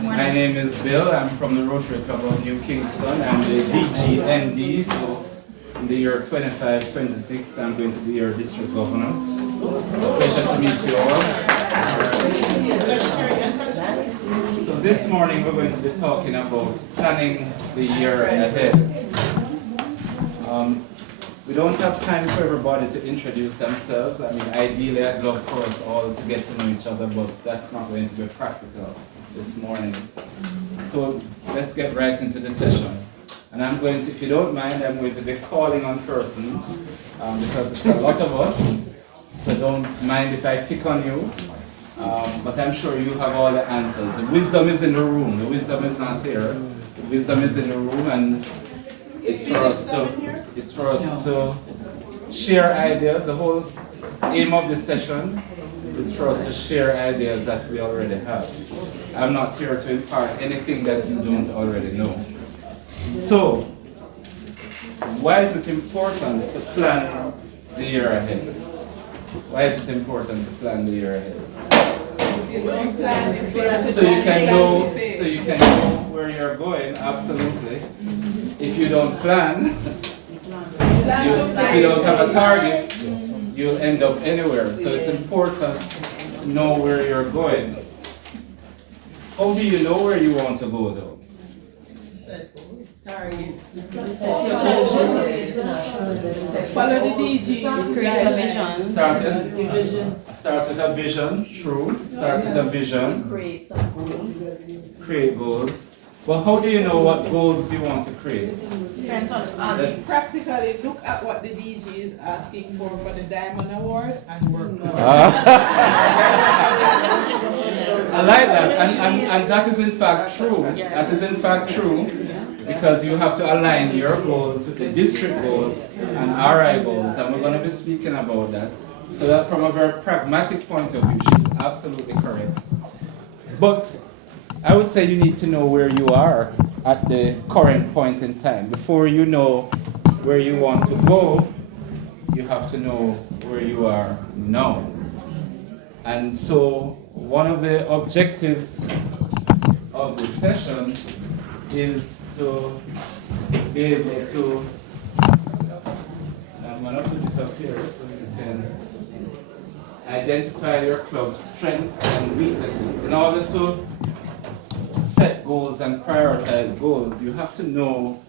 My name is Bill. I'm from the Rotary Club of New Kingston. I'm the DGND, so in the year 25-26, I'm going to be your district governor. It's a pleasure to meet you all. So this morning we're going to be talking about planning the year ahead. We don't have time for everybody to introduce themselves. I mean, ideally I'd love for us all to get to know each other, but that's not going to be practical this morning. So let's get right into the session. And I'm going to, if you don't mind, I'm going to be calling on persons because it's a lot of us. So don't mind if I pick on you. But I'm sure you have all the answers. The wisdom is in the room. The wisdom is not here. The wisdom is in the room, and it's for us to share ideas. The whole aim of this session is for us to share ideas that we already have. I'm not here to impart anything that you don't already know. So, why is it important to plan the year ahead? Why is it important to plan the year ahead? So you can know where you're going, absolutely. If you don't plan, if you don't have a target, you'll end up anywhere. So it's important to know where you're going. How do you know where you want to go though? Target. Follow the DGs, create a vision. Starts with a vision, true. Starts with a vision. Create some goals. Create goals. But how do you know what goals you want to create? Depends on practically look at what the DG is asking for the Diamond Award and work on it. I like that, and that is in fact true. That is in fact true, because you have to align your goals with the district goals and RI goals, and we're going to be speaking about that. So that from a very pragmatic point of view, she's absolutely correct. But I would say you need to know where you are at the current point in time. Before you know where you want to go, you have to know where you are now. And so one of the objectives of this session is to be able to, I'm going to put it up here so you can identify your club's strengths and weaknesses. In order to set goals and prioritize goals, you have to know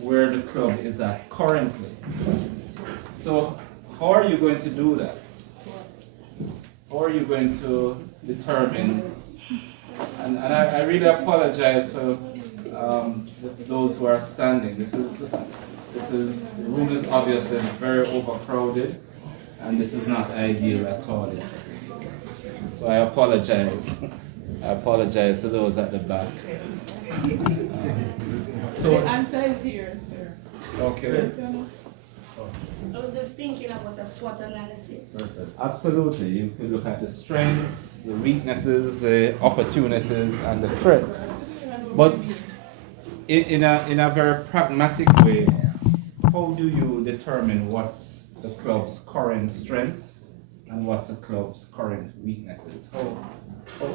where the club is at currently. So how are you going to do that? How are you going to determine? And I really apologize for those who are standing. The room is obviously very overcrowded, and this is not ideal at all. So I apologize. I apologize to those at the back. So the answer is here, sir. Okay. I was just thinking about a SWOT analysis. Perfect. Absolutely. You could look at the strengths, the weaknesses, the opportunities, and the threats. But in a very pragmatic way, how do you determine what's the club's current strengths and what's the club's current weaknesses? How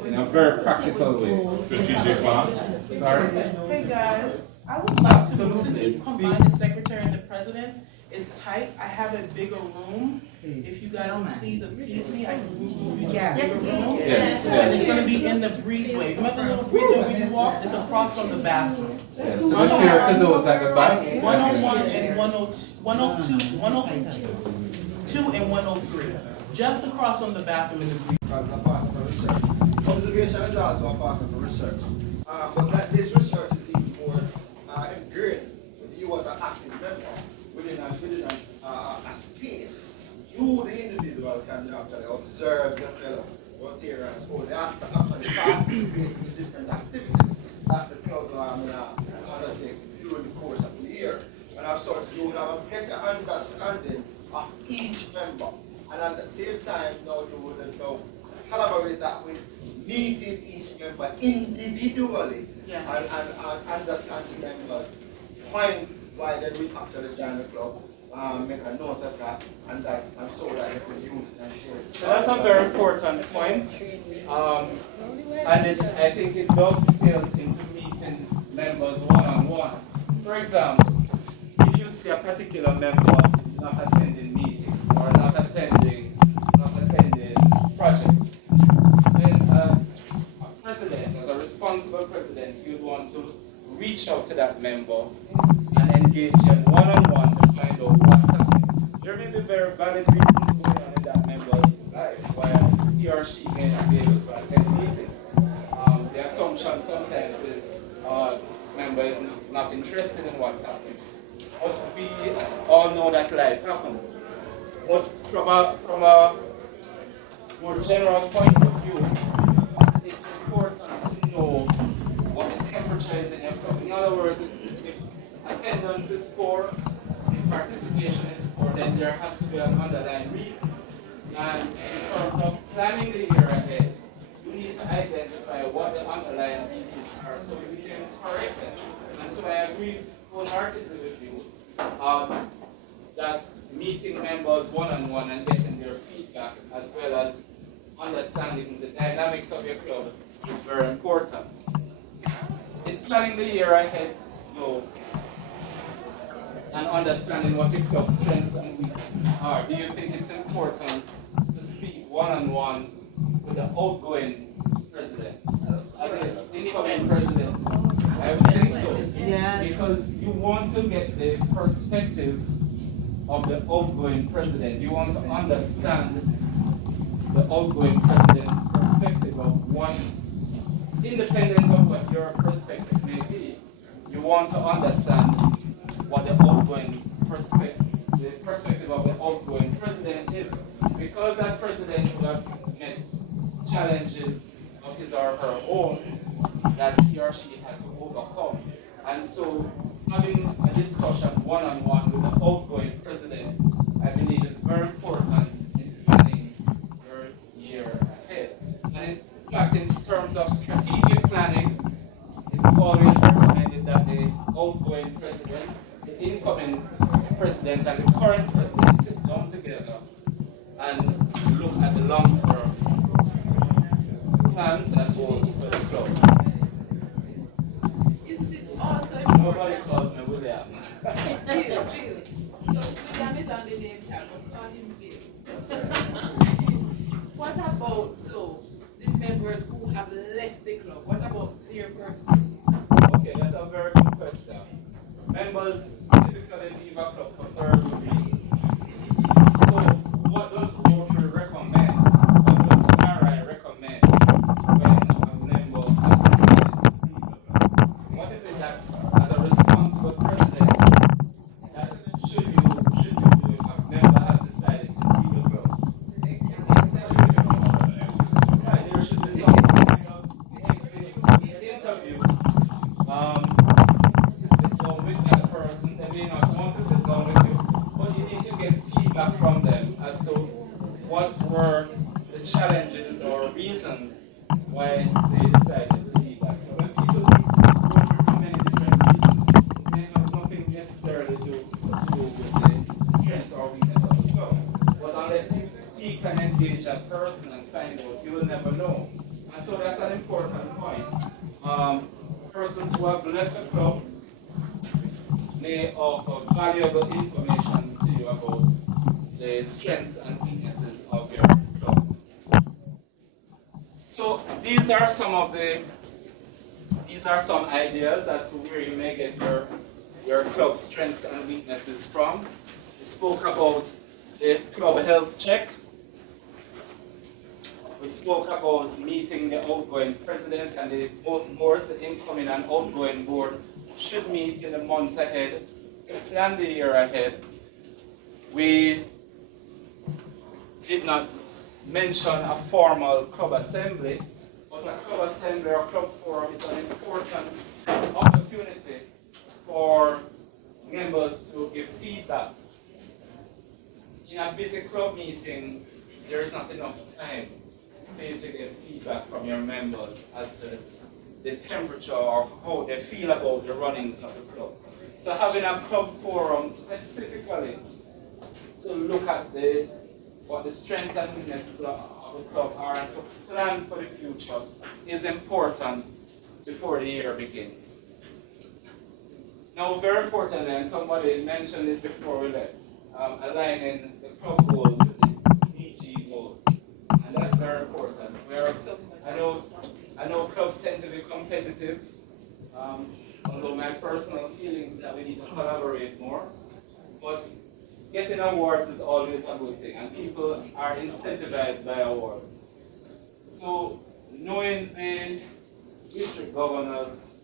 in a very practical way. Strategic plan. Sorry? Hey guys, I would like Absolutely. to, since you combine the secretary and the president, it's tight, I have a bigger room. If you guys would please appease me, I can move you to a bigger room. Yes. And it's gonna be in the breezeway. Remember the little breezeway where you walk? It's across from the bathroom. Yes. To be fair to those at the back. 101 and 102, 102 and 103. Just across from the bathroom in the breezeway. Observation is also a part of the research. But that this research is even more ingrained with you as an active member within a space. You, the individual, can actually observe your fellow Rotarians, or they have to actually participate in the different activities that the club undertake during the course of the year. And I've sort of you have a better understanding of each member. And at the same time, now you would collaborate that with meeting each member individually and understanding members' point why they will actually join the club make a note of that, and that I'm so that you could use it and share it. So that's a very important point. And I think it dovetails into meeting members one-on-one. For example, if you see a particular member not attending meetings or not attending projects, then as a president, as a responsible president, you'd want to reach out to that member and engage them one-on-one to find out what's happening. There may be very valid reasons going on in that member's life why he or she may not be able to attend meetings. The assumption sometimes is this member is not interested in what's happening. But we all know that life happens. But from a more general point of view, it's important to know what the temperature is in your club. In other words, if attendance is poor, if participation is poor, then there has to be an underlying reason. And in terms of planning the year ahead, you need to identify what the underlying reasons are so we can correct them. And so I agree wholeheartedly with you that meeting members one-on-one and getting their feedback as well as understanding the dynamics of your club is very important. In planning the year ahead, though, and understanding what your club's strengths and weaknesses are, do you think it's important to speak one-on-one with the outgoing president? As an incoming president, I would think so. Yes. Because you want to get the perspective of the outgoing president. You want to understand the outgoing president's perspective of what, independent of what your perspective may be, you want to understand what the outgoing perspective of the outgoing president is. Because that president would have met challenges of his or her own that he or she had to overcome. And so having a discussion one-on-one with the outgoing president, I believe is very important in planning your year ahead. And in fact, in terms of strategic planning, it's always recommended that the outgoing president, the incoming president, and the current president sit down together and look at the long-term plans and goals for the club. Isn't it also Nobody important? calls me William. Bill. So William is on the name tag, but call him Bill. What about though the members who have left the club? What about their perspective? Okay, that's a very good question. Members typically leave a club for various reasons. So, what does Rotary recommend? What does RI recommend when a member has decided to leave the club? What is it that, as a responsible president, that should you do if a member has decided to leave the club? Right, there should be some kind of exit interview. To sit down with that person. They may not want to sit down with you, but you need to get feedback from them as to what were the challenges or reasons why they decided to leave that club. When people leave for many different reasons, it may have nothing necessarily to do with the strengths or weakness of the club. But unless you speak and engage that person and find out, you will never know. And so that's an important point. Persons who have left the club may offer valuable information to you about the strengths and weaknesses of your club. So these are some ideas as to where you may get your club strengths and weaknesses from. We spoke about the club health check. We spoke about meeting the outgoing president, and both boards, the incoming and outgoing board, should meet in the months ahead to plan the year ahead. We did not mention a formal club assembly, but a club assembly or club forum is an important opportunity for members to give feedback. In a busy club meeting, there is not enough time for you to get feedback from your members as to the temperature or how they feel about the runnings of the club. So having a club forum specifically to look at what the strengths and weaknesses of the club are and to plan for the future is important before the year begins. Now, very importantly, and somebody mentioned it before we left, aligning the club goals with the DG goals. And that's very important. I know clubs tend to be competitive, although my personal feeling is that we need to collaborate more. But getting awards is always a good thing, and people are incentivized by awards. So, knowing the district governors'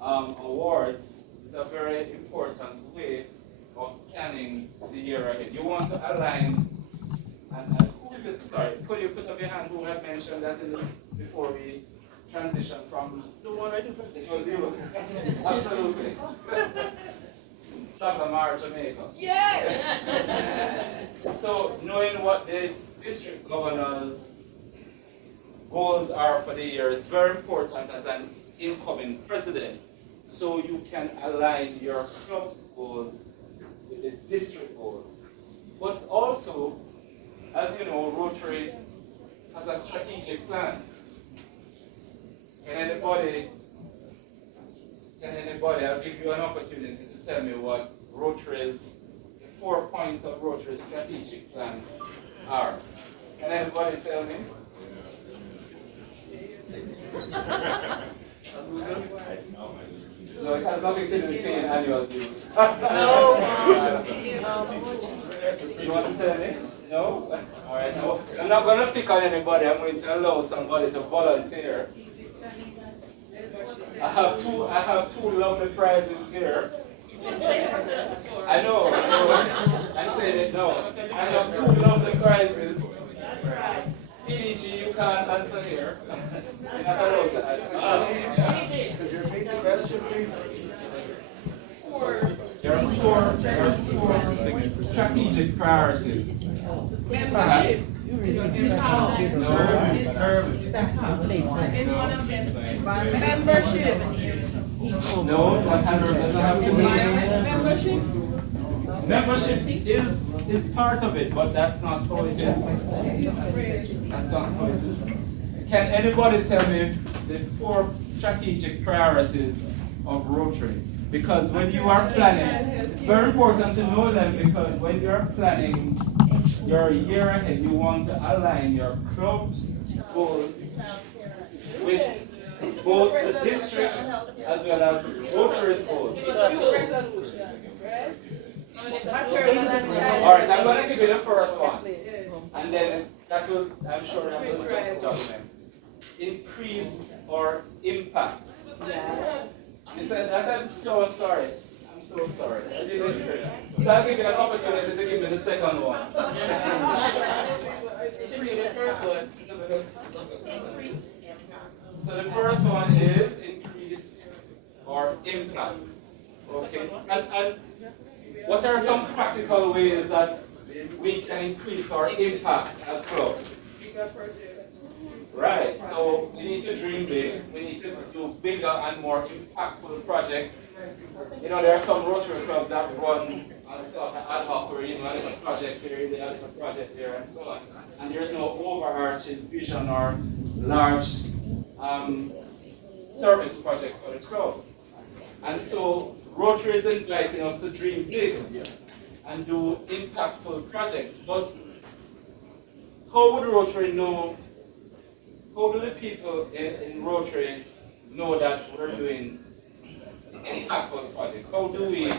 awards is a very important way of planning the year ahead. You want to align, and who is it? Sorry, could you put up your hand who had mentioned that before we transition from The one right in front. it was you. Absolutely. Sagamar, Jamaica. Yes! So knowing what the district governor's goals are for the year is very important as an incoming president. So you can align your club's goals with the district goals. But also, as you know, Rotary has a strategic plan. Can anybody, I'll give you an opportunity to tell me what the 4 points of Rotary's strategic plan are. Can anybody tell me? No, it has nothing to do with paying annual dues. No. You want to tell me? No? Alright, no. I'm not going to pick on anybody. I'm going to allow somebody to volunteer. I have two lovely prizes here. I know. I'm saying it now. I have two lovely prizes. PDG, you can't answer here. You're not allowed to answer. Could you repeat the question, please? There are four strategic priorities. Membership. No. It's one of them. Membership. No, that doesn't have to be. Membership. Membership is part of it, but that's not how it is. That's not how it is. Can anybody tell me the 4 strategic priorities of Rotary? Because when you are planning, it's very important to know them, because when you are planning your year ahead, you want to align your club's goals with both the district as well as Rotary's goals. Alright, I'm going to give you the first one. And then that will, I'm sure that will take the judgment. Increase or impact. You said that? I'm so sorry. I'm so sorry. I didn't hear that. So I'll give you an opportunity to give me the second one. So the first one is increase or impact. Okay. And what are some practical ways that we can increase our impact as clubs? Right, so we need to dream big, we need to do bigger and more impactful projects. You know, there are some Rotary clubs that run on sort of ad hoc, where you know, a little project here, a little project there, and so on. And there's no overarching vision or large service project for the club. And so Rotary is inviting us to dream big and do impactful projects. But how would Rotary know? How do the people in Rotary know that we're doing impactful projects? How do we?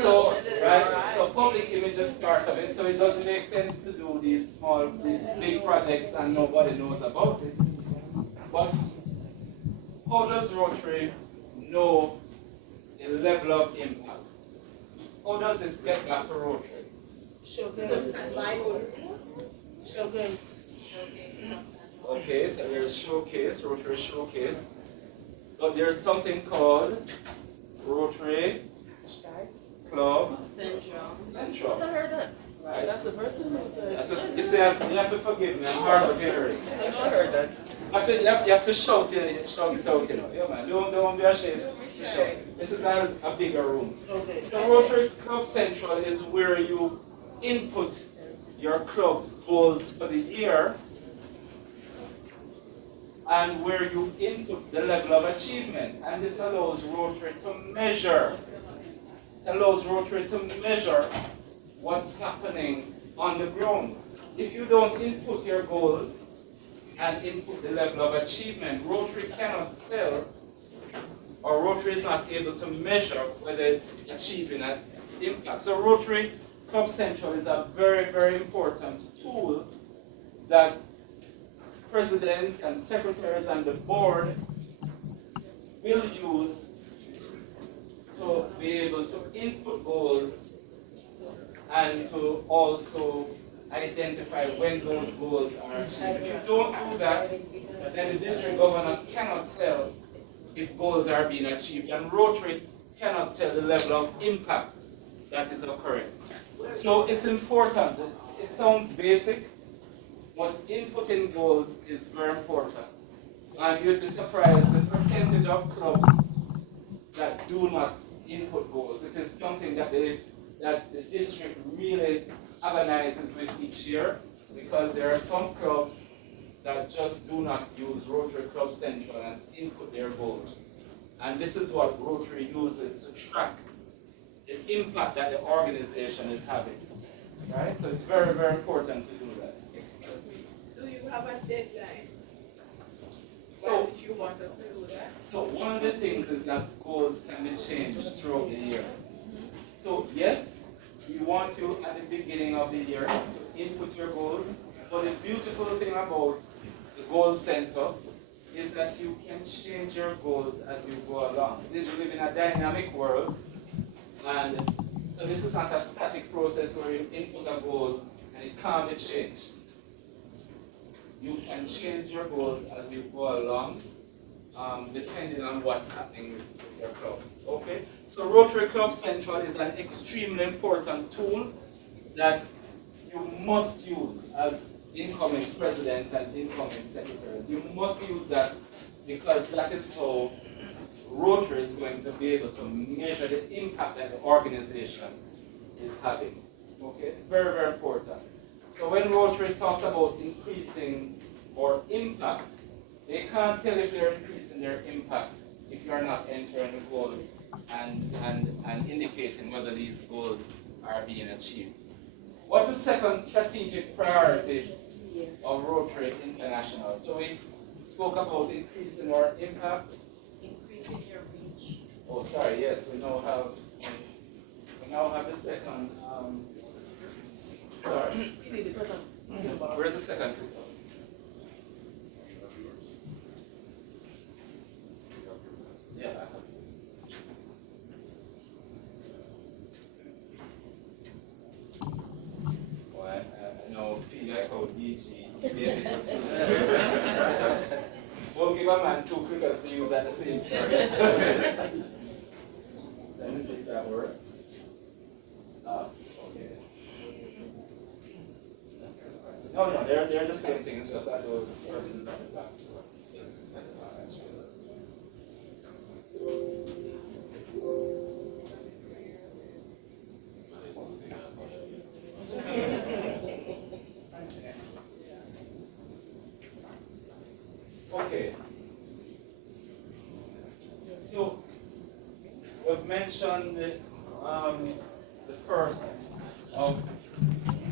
So, right, so public image is part of it, so it doesn't make sense to do these big projects and nobody knows about it. But how does Rotary know the level of impact? How does this get back to Rotary? Showcase. Showcase. Okay, so there's showcase, Rotary showcase. But there's something called Rotary Club Central. Right. That's the first thing I said. You have to forgive me, I'm hard of hearing. I know I heard that. You have to shout it out, you know. Yeah, man, don't be ashamed. This is a bigger room. Okay. So Rotary Club Central is where you input your club's goals for the year and where you input the level of achievement. And this allows Rotary to measure. It allows Rotary to measure what's happening on the ground. If you don't input your goals and input the level of achievement, Rotary cannot tell, or Rotary is not able to measure whether it's achieving its impact. So Rotary Club Central is a very, very important tool that presidents and secretaries and the board will use to be able to input goals and to also identify when those goals are achieved. If you don't do that, then the district governor cannot tell if goals are being achieved, and Rotary cannot tell the level of impact that is occurring. So it's important. It sounds basic, but inputting goals is very important. And you'd be surprised the percentage of clubs that do not input goals. It is something that the district really agonizes with each year, because there are some clubs that just do not use Rotary Club Central and input their goals. And this is what Rotary uses to track the impact that the organization is having. Right? So it's very, very important to do that. Excuse me, do you have a deadline? So- Why would you want us to do that? So one of the things is that goals can be changed throughout the year. So yes, we want you at the beginning of the year to input your goals, but the beautiful thing about the Goal Center is that you can change your goals as you go along. We live in a dynamic world, and so this is not a static process where you input a goal and it can't be changed. You can change your goals as you go along, depending on what's happening with your club. Okay? So Rotary Club Central is an extremely important tool that you must use as incoming president and incoming secretaries. You must use that, because that is how Rotary is going to be able to measure the impact that the organization is having. Okay? Very, very important. So when Rotary talks about increasing or impact, they can't tell if they're increasing their impact if you're not entering the goals and indicating whether these goals are being achieved. What's the second strategic priority of Rotary International? So we spoke about increasing our impact. Increasing your reach. Oh, sorry, yes, we now have the second, sorry. Where's the second? Yeah, I have. Well, I know, feel like how DG. We'll give a man 2 clickers to use at the same time. Let me see if that works. Okay. No, they're the same thing, it's just that those persons on the back. Okay. So we've mentioned the first of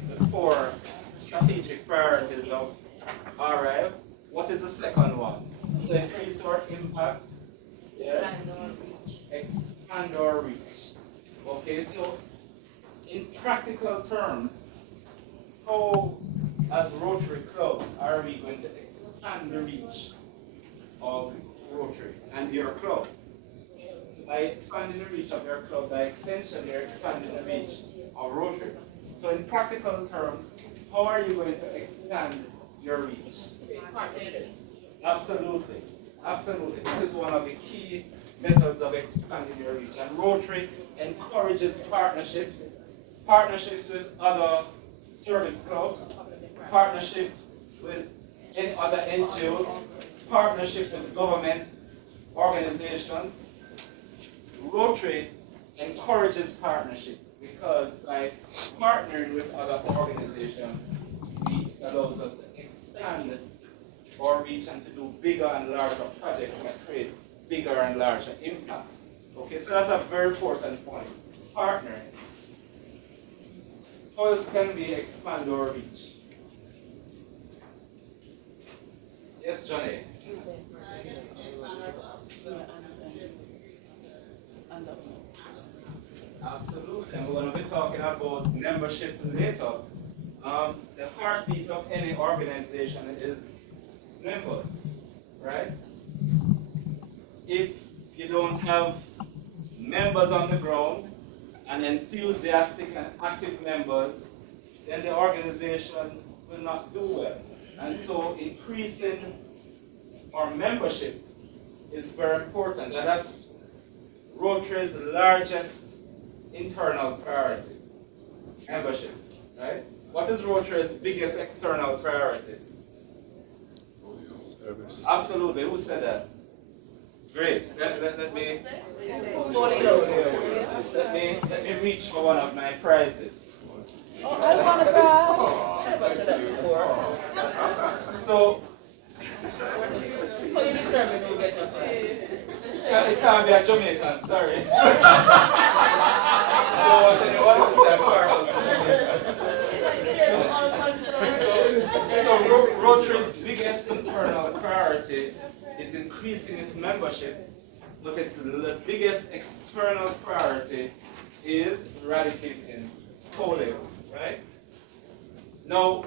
the 4 strategic priorities of RIV. What is the second one? So increase our impact. Yes. Expand our reach. Okay, so in practical terms, how as Rotary clubs are we going to expand the reach of Rotary and your club? By expanding the reach of your club, by extension, you're expanding the reach of Rotary. So in practical terms, how are you going to expand your reach? Absolutely. Absolutely. This is one of the key methods of expanding your reach. And Rotary encourages partnerships with other service clubs, partnership with other NGOs, partnership with government organizations, Rotary encourages partnership because by partnering with other organizations, it allows us to expand our reach and to do bigger and larger projects that create bigger and larger impacts. Okay, so that's a very important point. Partnering. How else can we expand our reach? Yes, Johnny. Absolutely, and we're going to be talking about membership later. The heartbeat of any organization is its members, right? If you don't have members on the ground and enthusiastic and active members, then the organization will not do well. And so increasing our membership is very important, and that's Rotary's largest internal priority, membership, right? What is Rotary's biggest external priority? Service. Absolutely, who said that? Great, let me reach for one of my prizes. Oh, I want a prize. So, Oh, you determined who get a prize. it can't be a Jamaican, sorry. I don't want anyone to say I'm partial to Jamaicans. So Rotary's biggest internal priority is increasing its membership, but its the biggest external priority is eradicating polio, right? Now,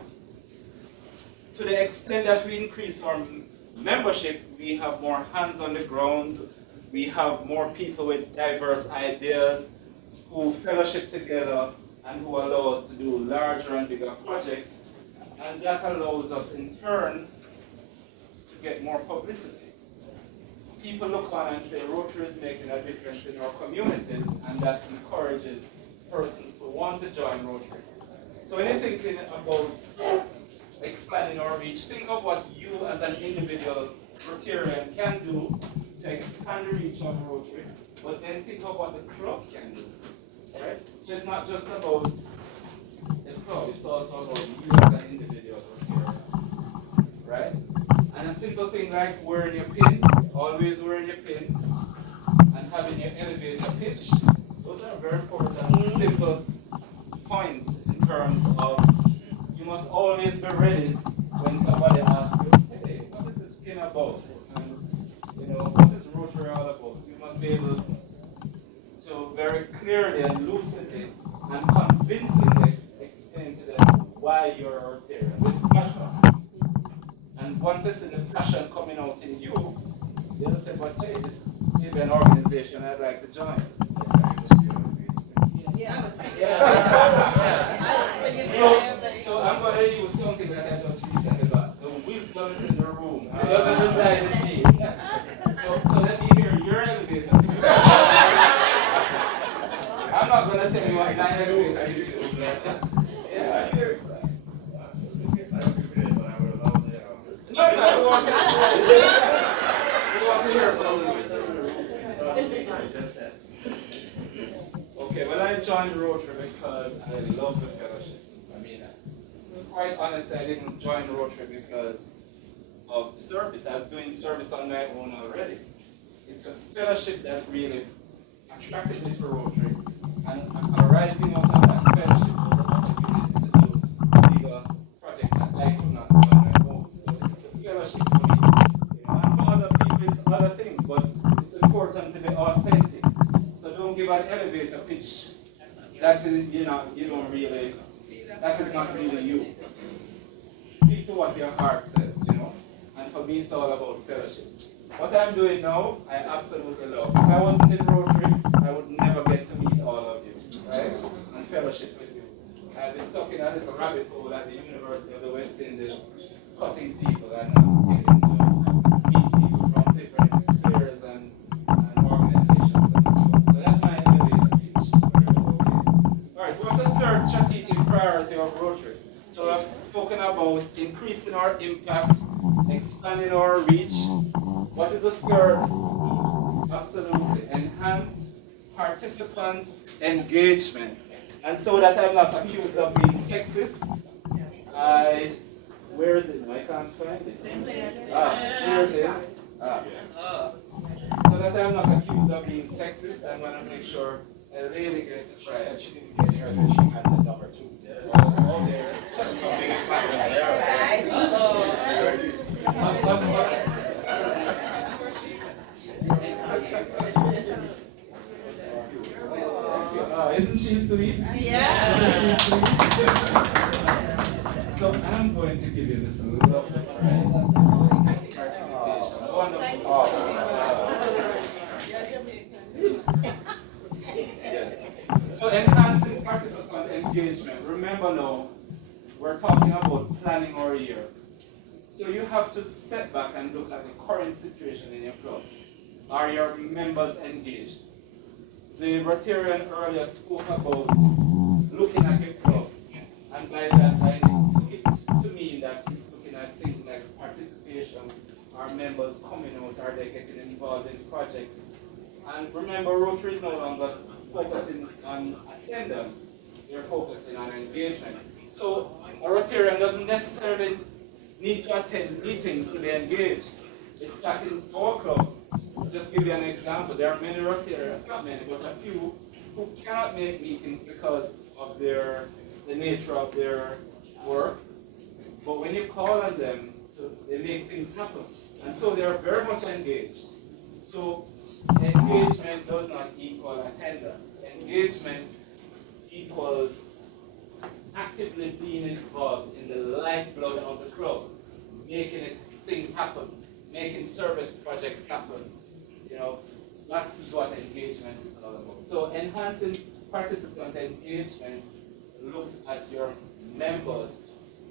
to the extent that we increase our membership, we have more hands on the ground, we have more people with diverse ideas who fellowship together and who allow us to do larger and bigger projects, and that allows us in turn to get more publicity. People look on and say Rotary is making a difference in our communities, and that encourages persons who want to join Rotary. So when you're thinking about expanding our reach, think of what you as an individual Rotarian can do to expand the reach of Rotary, but then think of what the club can do, right? So it's not just about the club, it's also about you as an individual Rotarian, right? And a simple thing like wearing your pin, always wearing your pin, and having your elevator pitch, those are very important, simple points in terms of you must always be ready when somebody asks you, hey, what is this pin about? And, what is Rotary all about? You must be able to very clearly and lucidly and convincingly explain to them why you're a Rotarian with passion. And once they see the passion coming out in you, they'll say, but hey, this is maybe an organization I'd like to join. So I'm going to use something that I just recently got. The wisdom is in the room. It doesn't reside in me. So let me hear your elevator. I'm not going to tell you what line elevator you choose. Yeah. No, I don't want to. We want to hear from you. Okay, well, I joined Rotary because I love the fellowship. I mean, quite honestly, I didn't join Rotary because of service. I was doing service on my own already. It's a fellowship that really attracted me to Rotary, and arising out of that fellowship was an opportunity to do bigger projects that I could not do on my own. But it's a fellowship for me. And for other people, it's other things, but it's important to be authentic. So don't give an elevator pitch that is, you don't really, that is not really you. Speak to what your heart says, and for me it's all about fellowship. What I'm doing now, I absolutely love. If I wasn't in Rotary, I would never get to meet all of you, right? And fellowship with you. I'd be stuck in a little rabbit hole at the University of the West Indies, cutting people and getting to meet people from different spheres and organizations and so. So that's my elevator pitch. Alright, what's the third strategic priority of Rotary? So I've spoken about increasing our impact, expanding our reach. What is the third? Absolutely. Enhance participant engagement. And so that I'm not accused of being sexist, where is it? I can't find it. Here it is. So that I'm not accused of being sexist, I'm going to make sure a lady gets a She try. said she didn't get hers and she had the number 2. Oh, there. Something is happening there. Isn't she sweet? Yeah. Isn't she sweet? So I'm going to give you this lovely prize. Participation. Wonderful. Yes. So enhancing participant engagement. Remember now, we're talking about planning our year. So you have to step back and look at the current situation in your club. Are your members engaged? The Rotarian earlier spoke about looking at your club, and by that I took it to mean that he's looking at things like participation, are members coming out, are they getting involved in projects? And remember, Rotary is no longer focusing on attendance, they're focusing on engagement. So a Rotarian doesn't necessarily need to attend meetings to be engaged. In fact, in our club, just give you an example, there are many Rotarians, not many, but a few, who cannot make meetings because of the nature of their work. But when you call on them, they make things happen. And so they are very much engaged. So engagement does not equal attendance. Engagement equals actively being involved in the lifeblood of the club, making things happen, making service projects happen. You know, that is what engagement is all about. So enhancing participant engagement looks at your members,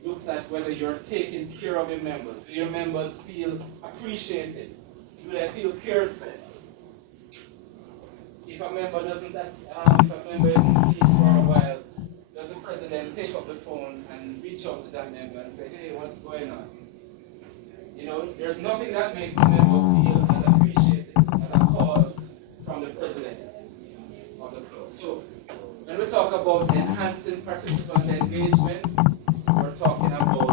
looks at whether you're taking care of your members. Do your members feel appreciated? Do they feel cared for? If a member isn't seen for a while, does the president take up the phone and reach out to that member and say, hey, what's going on? You know, there's nothing that makes the member feel as appreciated as a call from the president of the club. So when we talk about enhancing participant engagement, we're talking about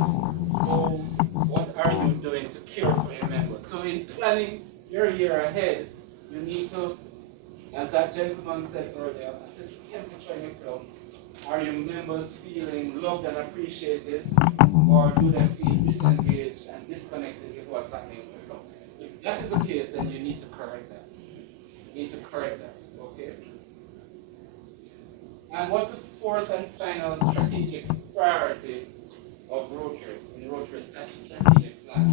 what are you doing to care for your members. So in planning your year ahead, you need to, as that gentleman said earlier, assess the temperature in your club. Are your members feeling loved and appreciated, or do they feel disengaged and disconnected with what's happening in the club? If that is the case, then you need to correct that. You need to correct that, okay? And what's the fourth and final strategic priority of Rotary, in Rotary's strategic plan?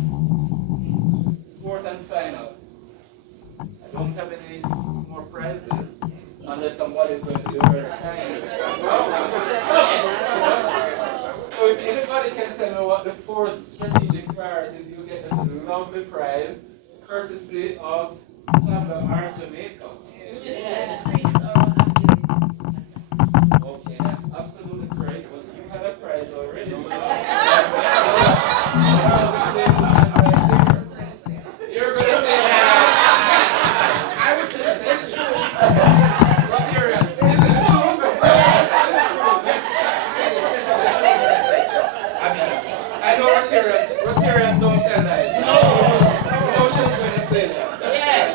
Fourth and final. I don't have any more prizes, unless somebody's going to do very kind. So if anybody can tell me what the fourth strategic priority is, you get this lovely prize, courtesy of Sandra R. Jamaica. Okay, that's absolutely great, but you had a prize already. So you're going to say that. I would say the same thing. Rotarians, is it the truth? I know Rotarians don't tell lies. No, she's going to say that.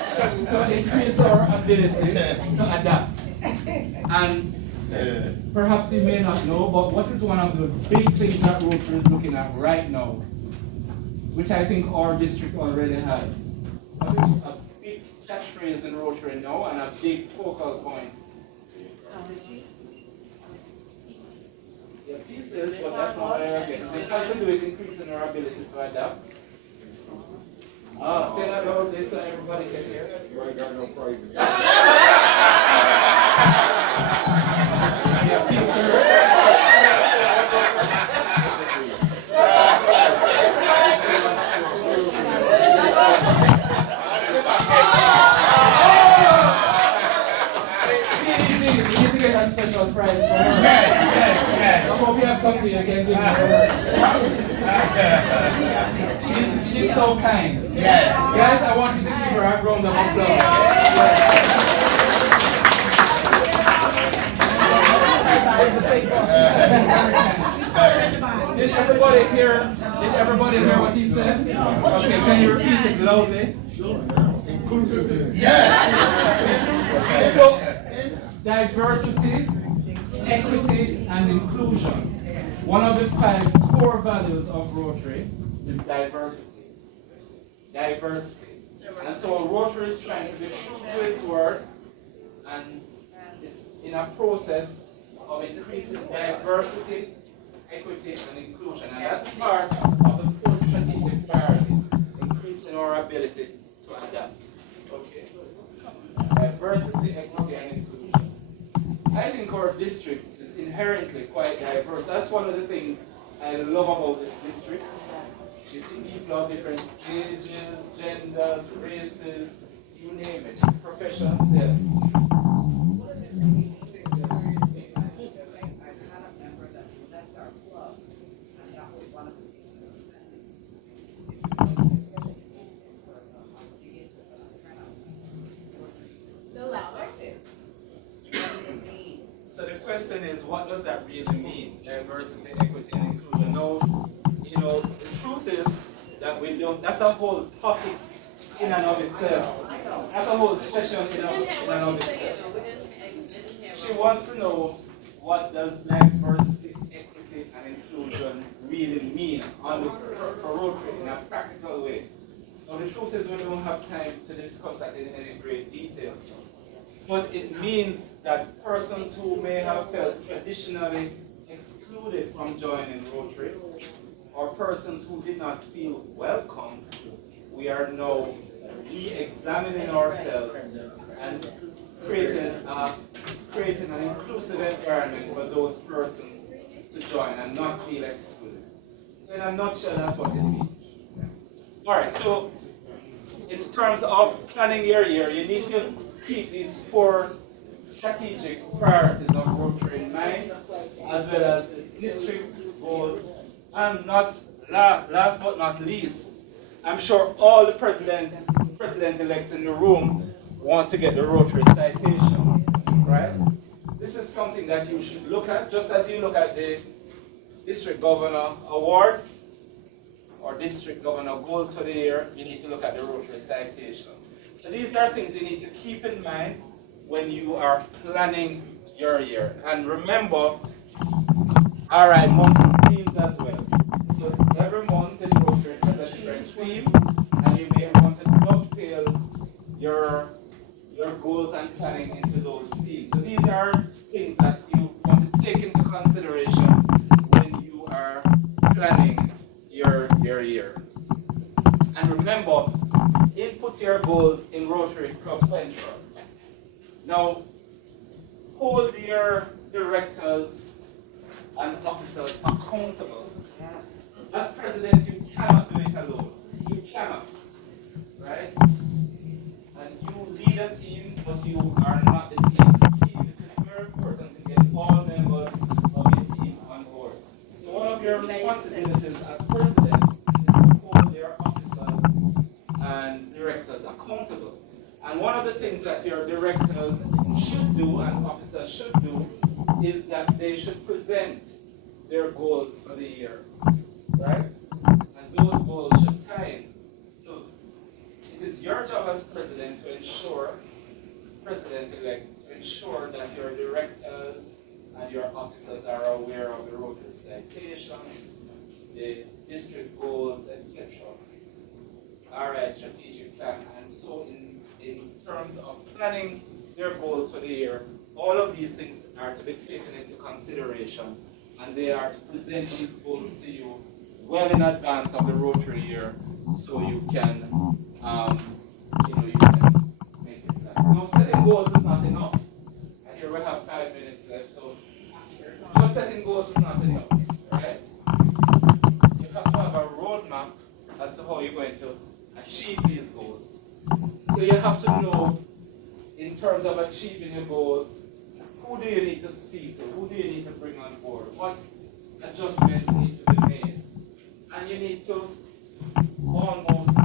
So increase our ability to adapt. And perhaps you may not know, but what is one of the big things that Rotary is looking at right now, which I think our district already has? What is a big catchphrase in Rotary now and a big focal point? Yeah, pieces, but that's not what I'm getting. It has to do with increasing our ability to adapt. Say that out there so everybody can hear. You ain't got no prizes. Yeah, Peter. You need to get a special prize for her. Yes. I hope you have something you can give her. She's so kind. Yes. Guys, I want you to give her a round of applause. Did everybody hear? Did everybody hear what he said? Okay, can you repeat it loudly? Yes. So, diversity, equity, and inclusion. One of the 5 core values of Rotary is diversity. Diversity. And so Rotary is trying to be true to its word, and it's in a process of increasing diversity, equity, and inclusion. And that's part of the 4th strategic priority, increasing our ability to adapt. Okay. Diversity, equity, and inclusion. I think our district is inherently quite diverse. That's one of the things I love about this district. You see people of different ages, genders, races, you name it, professions, yes. So the question is, what does that really mean? Diversity, equity, and inclusion. Now, the truth is that we don't, that's a whole topic in and of itself. That's a whole session in and of itself. She wants to know, what does diversity, equity, and inclusion really mean for Rotary in a practical way? Now, the truth is we don't have time to discuss that in any great detail. But it means that persons who may have felt traditionally excluded from joining Rotary, or persons who did not feel welcome, we are now re-examining ourselves and creating an inclusive environment for those persons to join and not feel excluded. So in a nutshell, that's what it means. Alright, so in terms of planning your year, you need to keep these 4 strategic priorities of Rotary in mind, as well as the district goals, and not last but not least, I'm sure all the president-elects in the room want to get the Rotary citation, right? This is something that you should look at, just as you look at the district governor awards or district governor goals for the year, you need to look at the Rotary citation. So these are things you need to keep in mind when you are planning your year. And remember, alright, monthly themes as well. So every month in Rotary has a different theme, and you may want to dovetail your goals and planning into those themes. So these are things that you want to take into consideration when you are planning your year. And remember, input your goals in Rotary Club Central. Now, hold your directors and officers accountable. As president, you cannot do it alone. You cannot. Right? And you lead a team, but you are not the team. It is very important to get all members of your team on board. So one of your responsibilities as president is to hold your officers and directors accountable. And one of the things that your directors should do and officers should do is that they should present their goals for the year, right? And those goals should tie in. So it is your job as president to ensure, president-elect, to ensure that your directors and your officers are aware of the Rotary citation, the district goals, etc. Alright, strategic plan. And so in terms of planning their goals for the year, all of these things are to be taken into consideration, and they are to present these goals to you well in advance of the Rotary year, so you can, you can make it last. Now, setting goals is not enough. And here we have 5 minutes left, so just setting goals is not enough, right? You have to have a roadmap as to how you're going to achieve these goals. So you have to know, in terms of achieving your goal, who do you need to speak to? Who do you need to bring on board? What adjustments need to be made? And you need to almost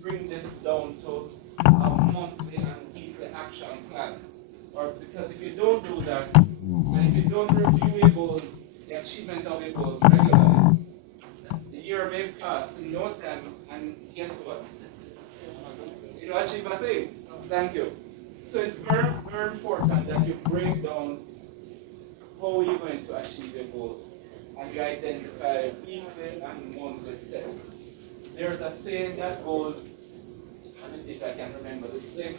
bring this down to a monthly and weekly action plan. Or because if you don't do that, And if you don't review your goals, the achievement of your goals regularly, the year may pass in no time, and guess what? You don't achieve a thing. Thank you. So it's very, very important that you break down how you're going to achieve your goals, and you identify weekly and monthly steps. There's a saying that goes, let me see if I can remember the saying.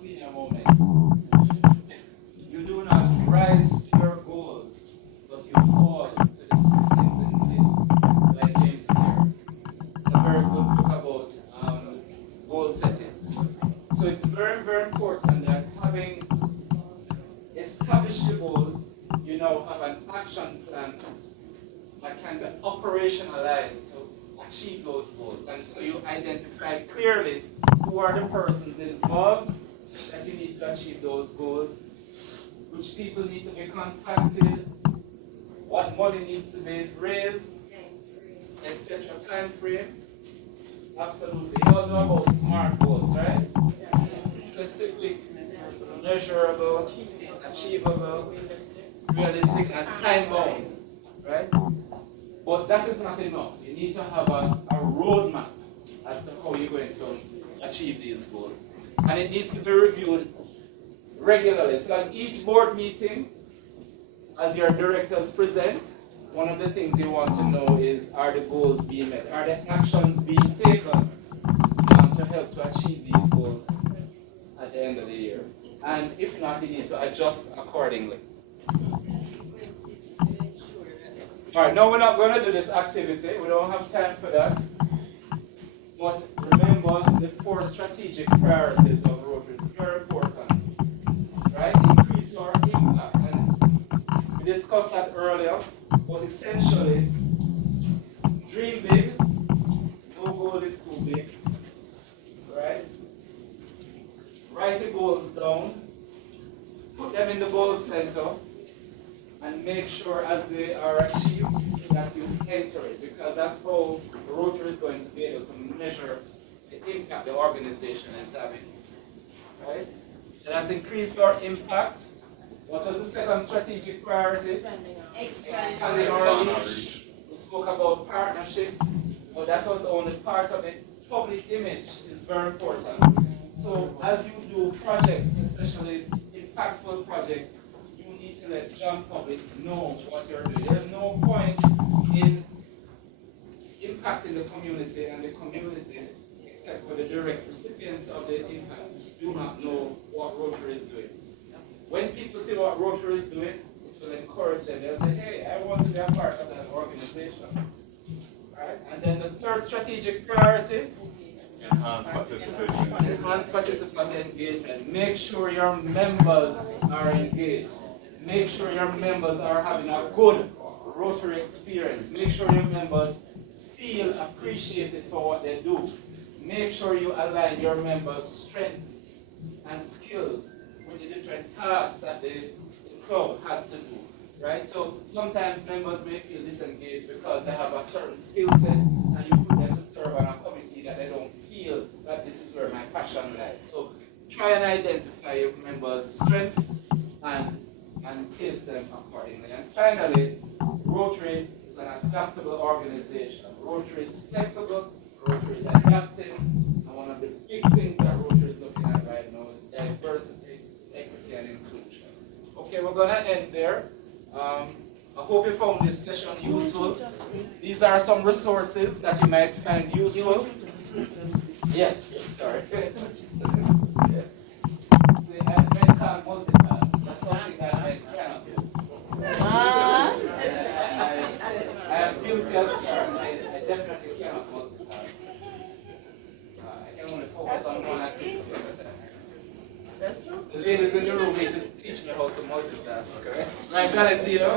Senior moment. You do not rise to your goals, but you fall to the systems in place, like James Clear. It's a very good book about goal setting. So it's very, very important that having established your goals, you now have an action plan that can be operationalized to achieve those goals. And so you identify clearly who are the persons involved that you need to achieve those goals, which people need to be contacted, what money needs to be raised, etc. Time frame. Absolutely. You all know about SMART goals, right? Specific, measurable, achievable, realistic, and time bound, right? But that is not enough. You need to have a roadmap as to how you're going to achieve these goals. And it needs to be reviewed regularly. So at each board meeting, as your directors present, one of the things you want to know is, are the goals being met? Are the actions being taken to help to achieve these goals at the end of the year? And if not, you need to adjust accordingly. Alright, now we're not going to do this activity. We don't have time for that. But remember the 4 strategic priorities of Rotary. It's very important. Right? Increase your impact. And we discussed that earlier. But essentially, dream big. No goal is too big. Right? Write the goals down. Put them in the goal center. And make sure as they are achieved that you enter it, because that's how Rotary is going to be able to measure the impact the organization is having. Right? It has increased our impact. What was the second strategic priority? Expanding our reach. We spoke about partnerships, but that was only part of it. Public image is very important. So as you do projects, especially impactful projects, to let John public know what you're doing. There's no point in impacting the community and the community, except for the direct recipients of the impact, do not know what Rotary is doing. When people see what Rotary is doing, it will encourage them. They'll say, hey, I want to be a part of that organization. Right? And then the third strategic priority, enhance participant engagement. Make sure your members are engaged. Make sure your members are having a good Rotary experience. Make sure your members feel appreciated for what they do. Make sure you align your members' strengths and skills with the different tasks that the club has to do. Right? So sometimes members may feel disengaged because they have a certain skill set and you put them to serve on a committee that they don't feel that this is where my passion lies. So try and identify your members' strengths and place them accordingly. And finally, Rotary is an adaptable organization. Rotary is flexible, Rotary is adaptive, and one of the big things that Rotary is looking at right now is diversity, equity, and inclusion. Okay, we're gonna end there. I hope you found this session useful. These are some resources that you might find useful. Yes, sorry. Yes. See, I can't multitask. That's something that I cannot do. I am guilty as charged. I definitely cannot multitask. I can only focus on one activity at a time. That's true. The ladies in the room need to teach me how to multitask, right? Right, Valentino?